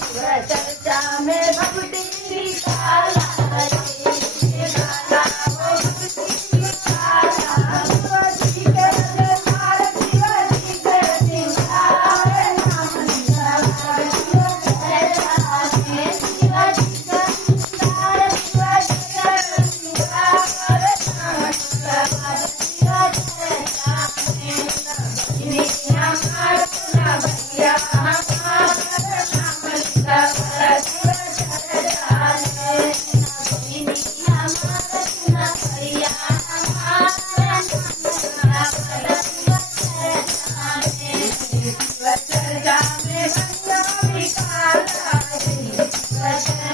चर्चा में भक्ति निकाला निकाला वो भक्ति निकाला शिवाजी के दरबार शिवाजी के दरबार नाम निकाला शिवाजी के दरबार शिवाजी के दरबार नाम निकाला चर्चा में